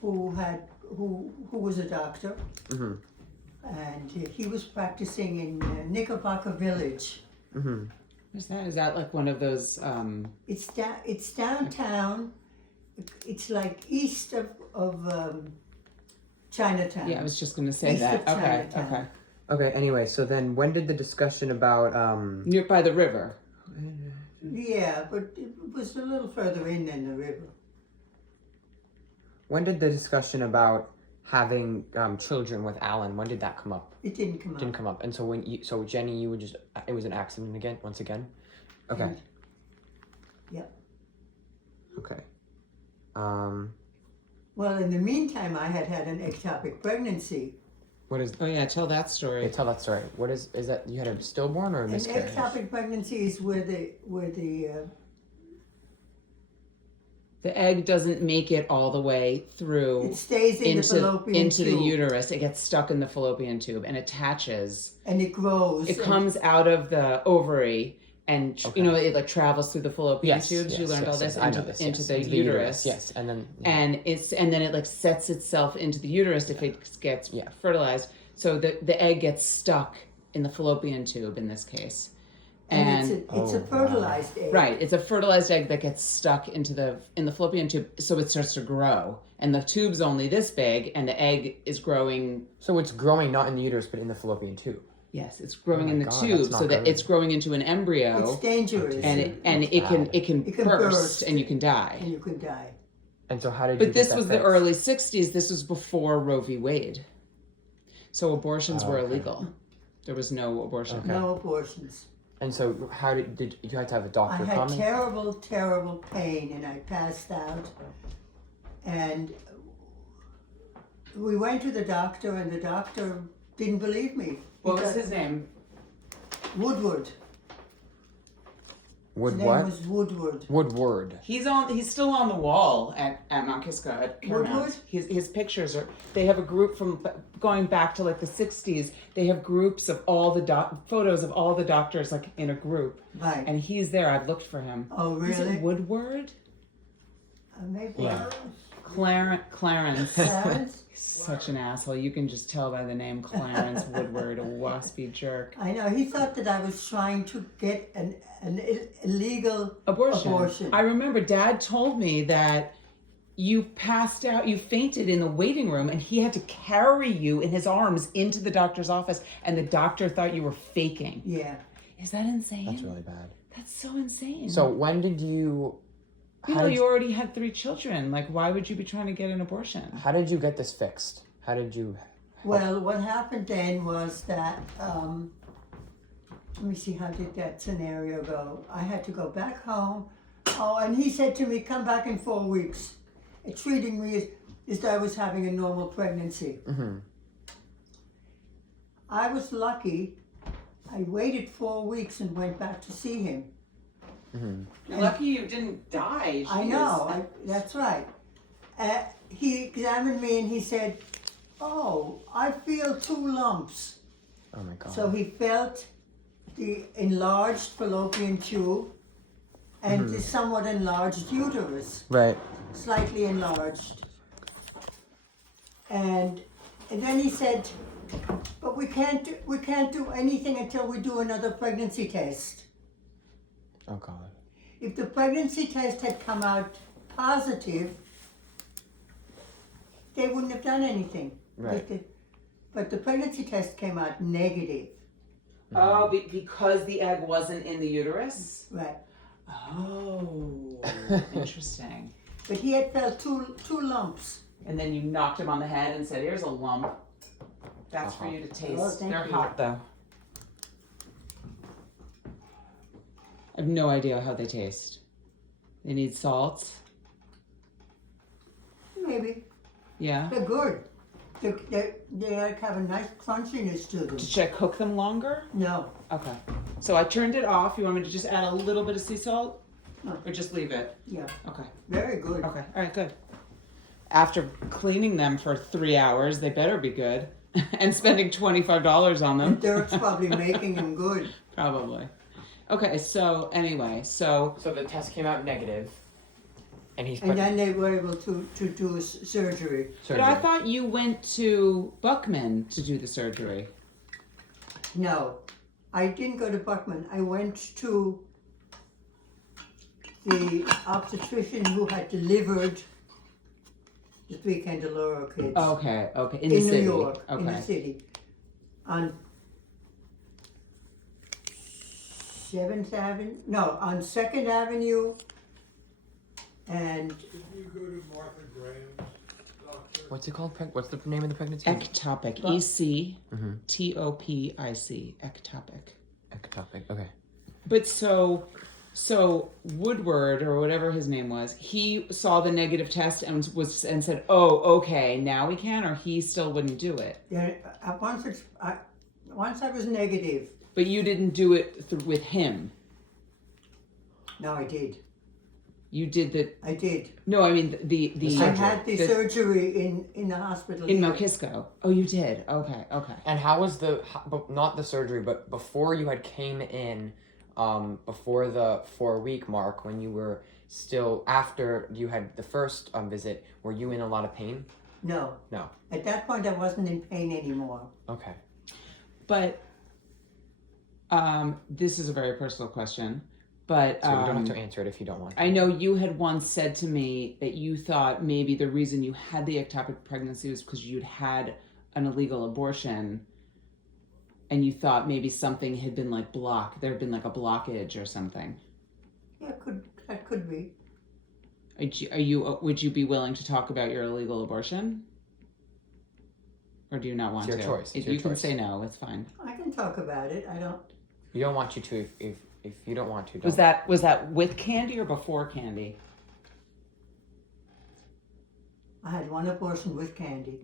who was a doctor, and he was practicing in Knickerbocker Village. Where's that? Is that like one of those? It's downtown. It's like east of Chinatown. Yeah, I was just gonna say East that. of Okay, Chinatown. okay. Okay, anyway, so then when did the discussion about Near by the river. Yeah, but it was a little further in than the river. when did the discussion about having children with Alan, when did that come up? It didn't come Didn't up. come up. And so so Jenny, you would just, it was an accident again, once again? Okay. And- Yep. Okay. Well, in the meantime, I had an ectopic pregnancy. What is, Oh yeah, tell that story. tell that story. What is that, you had a stillborn or a An miscarriage? ectopic pregnancy is where The egg doesn't make it all the way through it stays in the fallopian into tube, the uterus. It gets stuck in the fallopian tube and attaches. and it grows. It and- comes out of the ovary and you know it like travels through the fallopian Yes, tubes. You yes, learned yes, all this yes, I know this, into yes. the Into uterus. Yes, and then And then it like sets itself into the uterus if it gets fertilized. So the egg gets stuck in the fallopian tube in this case. and it's a fertilized egg. Right, it's a fertilized egg that gets stuck in the fallopian tube, so it starts to grow, and the tube's only this big, and the egg is growing. So it's growing not in the uterus but in the fallopian tube. Yes, it's growing Oh in my the God, tube, that's not so that good. it's growing into an embryo, It's dangerous. and it can It can burst, burst. and you can die. and you can die. And so how did you But this get that was the fixed? early '60s. This was before Roe v. Wade, so abortions were okay. illegal. There was no abortion. Okay. No abortions. And so how did you have to have a I doctor had come? terrible, terrible pain, and I passed out. And we went to the doctor, and the doctor didn't believe me. What was Because- his name? Woodward. Wood His name what? was Woodward. Woodward. He's still on the wall at Mount Kisco at Paramount. Woodward? His pictures they have a group from going back to like the 60s. They have groups of all the photos of all the doctors like in a group. Right. And he's there. I've looked for him. Oh, Is really? it Woodward? Maybe. Yeah. Clarence. Clarence? Such an asshole. You can just tell by the name Clarence Woodward, a waspy jerk. I know. He thought that I was trying to get an illegal Abortion. I remember Dad told me that you passed out, you fainted in the waiting room, and he had to carry you in his arms into the doctor's office, and the doctor thought you were faking. Yeah. Is that insane? That's really bad. That's so insane. So when did you you already had 3 children. Like, why would you be trying to get an abortion? how did you get this fixed? How did you Well, what happened then was that, let me see, how did that scenario go? I had to go back home. Oh, and he said to me, come back in 4 weeks. Treating me as though I was having a normal pregnancy. I was lucky. I waited 4 weeks and went back to see him. You're lucky you didn't die. I know, that's right. He examined me and he said, oh, I feel 2 lumps. Oh my God. So he felt the enlarged fallopian tube and the somewhat enlarged uterus, Right. slightly enlarged. And then he said, but we can't do anything until we do another pregnancy test. Oh God. If the pregnancy test had come out positive, they wouldn't have done anything. Right. But the pregnancy test came out negative. Oh, because the egg wasn't in the uterus? Right. Oh, interesting. But he had felt two lumps. And then you knocked him on the head and said, here's a lump. That's for you to taste. Oh, thank They're you. hot though. I have no idea how they taste. They need salt. Maybe. Yeah. They're good. They like have a nice crunchiness to them. Should I cook them longer? No. Okay. So I turned it off. You want me to just add a little bit of sea salt? No. Or just leave it? Yeah. Okay. Very good. Okay. All right, good. After cleaning them for 3 hours, they better be good. And spending $25 on them. Dirk's probably making them good. Probably. Okay, so anyway, so So the test came out negative. And he's And then they were able to do surgery. But I thought you went to Buckman to do the surgery. No, I didn't go to Buckman. I went to the obstetrician who had delivered the 3 Candeloro kids. Okay. In in the city. New York, Okay. in the city, on 7th Avenue. No, on 2nd Avenue, and Did you go to Martha Graham's doctor? What's it called? What's the name of the pregnancy? Ectopic. Well- ECTOPIC. Ectopic. Ectopic. Okay. But so Woodward or whatever his name was, he saw the negative test and said, "Oh, okay, now we can," or he still wouldn't do it. yeah, once I was negative. But you didn't do it with him. No, I did. You did the. I did. No, I mean the I had the surgery in the hospital in here. Mount Kisco. Oh, you did. Okay. And how was not the surgery, but before you had came in, before the 4-week mark, when you were still, after you had the first visit, were you in a lot of pain? No. No. At that point, I wasn't in pain anymore. Okay. But this is a very personal question. But So you don't have to answer it if you don't want to. I know you had once said to me that you thought maybe the reason you had the ectopic pregnancy was because you'd had an illegal abortion, and you thought maybe something had been like blocked. There had been like a blockage or something. Yeah, that could be. Would you be willing to talk about your illegal abortion? Or do you not want It's to? your choice. It's You your can choice. say no, it's fine. I can talk about it. I don't. You don't want you to if you don't want to. Don't. Was that with Candy or before Candy? I had one abortion with Candy.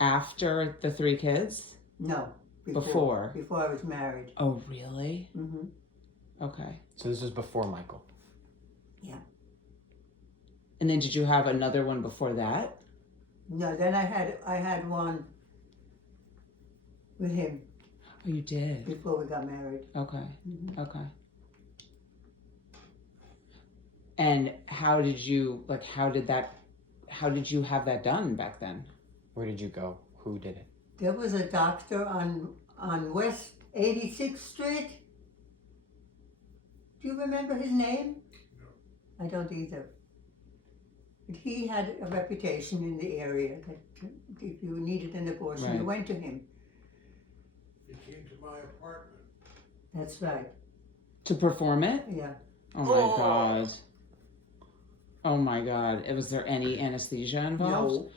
After the 3 kids? No. Before? Before I was married. Oh, really? Mm-hmm. Okay. So this was before Michael. Yeah. And then did you have another one before that? No, then I had one with him Oh, you did. before we got married. Okay. Mhm. Okay. And how did you have that done back then? Where did you go? Who did it? There was a doctor on West 86th Street. Do you remember his name? No. I don't either. But he had a reputation in the area that if you needed an abortion, Right. you went to him. He came to my apartment. That's right. To perform it? Yeah. Oh my god. Oh my god. Was there any anesthesia involved? No.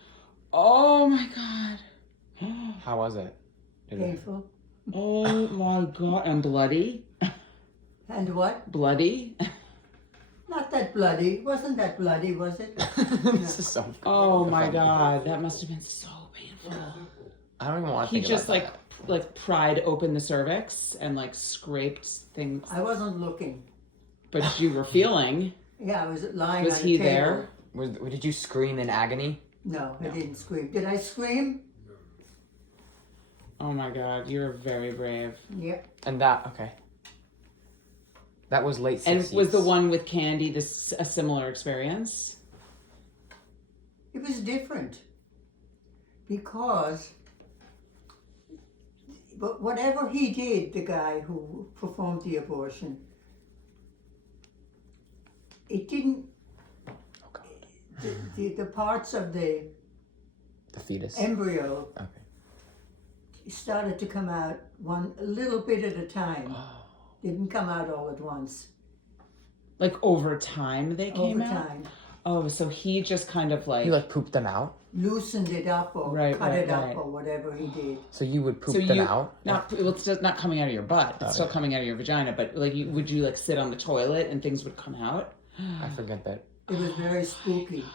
Oh my god. How was it? Did it? Painful. Oh my god. And bloody? And what? Bloody? Not that bloody. Wasn't that bloody, was it? This is so. Oh my god. That must have been so painful. I don't even want to He think just about like pried open the cervix and like scraped things. I wasn't looking. But you were feeling. Yeah, I was lying Was on he the table. there? Did you scream in agony? No, No. I didn't scream. Did I scream? Oh my god, you're very brave. Yeah. And okay. That was late 60s. And was the one with Candy a similar experience? It was different because but whatever he did, the guy who performed the abortion, it didn't, the parts of the fetus? embryo Okay. started to come out a little bit at a time. Didn't come out all at once. Like over time they came Over out? time. Oh, so he just kind of like... You pooped them out? Loosened it up or Right, cut it right. up or whatever he did. So you would poop So them you out? it's just not coming out of your butt. It's still coming out of your vagina. But like, would you like sit on the toilet and things would come out? I forget that. It was very spooky.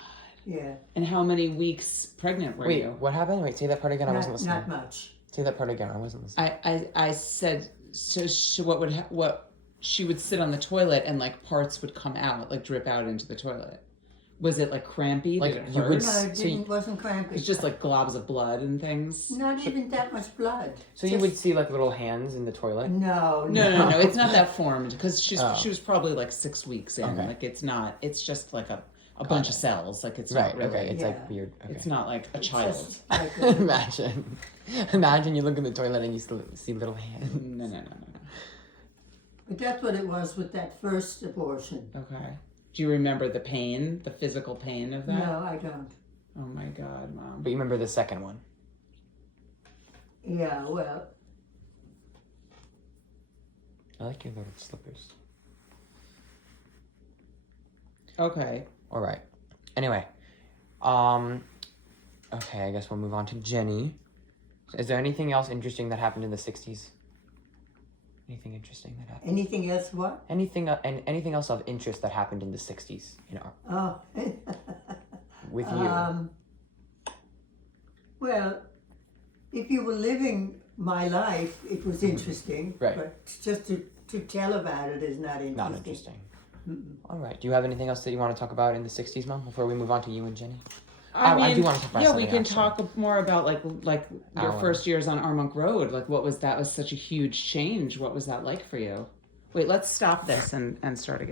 Yeah. And how many weeks pregnant were Wait, you? what happened? Wait, say that part again. I wasn't listening. Not much. Say that part again. I wasn't listening. I said so. What she would sit on the toilet and like parts would come out, like drip out into the toilet. Was it like crampy? Like, Did it you hurt? would- No, it So you- wasn't crampy. It's just like globs of blood and things. Not even that much blood. So you would see little hands in the toilet? No. No. It's not that formed because she Oh. was probably like 6 weeks in. Okay. Like it's not. It's just like a a bunch of cells. Like it's Right. not really. Okay. It's Yeah. like weird. Okay. It's not like a It's child. just like Imagine you look in the toilet and you still see little hands. No. but that's what it was with that first abortion. Okay. Do you remember the pain, the physical pain of that? No, I don't. Oh my God, Mom. But you remember the second one. Yeah, well, I like your little slippers. Okay. All right. Anyway, okay, I guess we'll move on to Jenny. Is there anything else interesting that happened in the 60s? Anything interesting that happened? anything else? What? Anything and anything else of interest that happened in the 60s, Oh. with you? Well, if you were living my life, it was interesting. Right. But just to tell about it is not interesting. Not interesting. All right. Do you have anything else that you want to talk about in the 60s, Mom, before we move on to you and Jenny? I do want to talk about yeah, we something can else, talk more about like your Our- first years on Armonk Road. Like, what was that? Was such a huge change. What was that like for you? Wait, let's stop this and start again.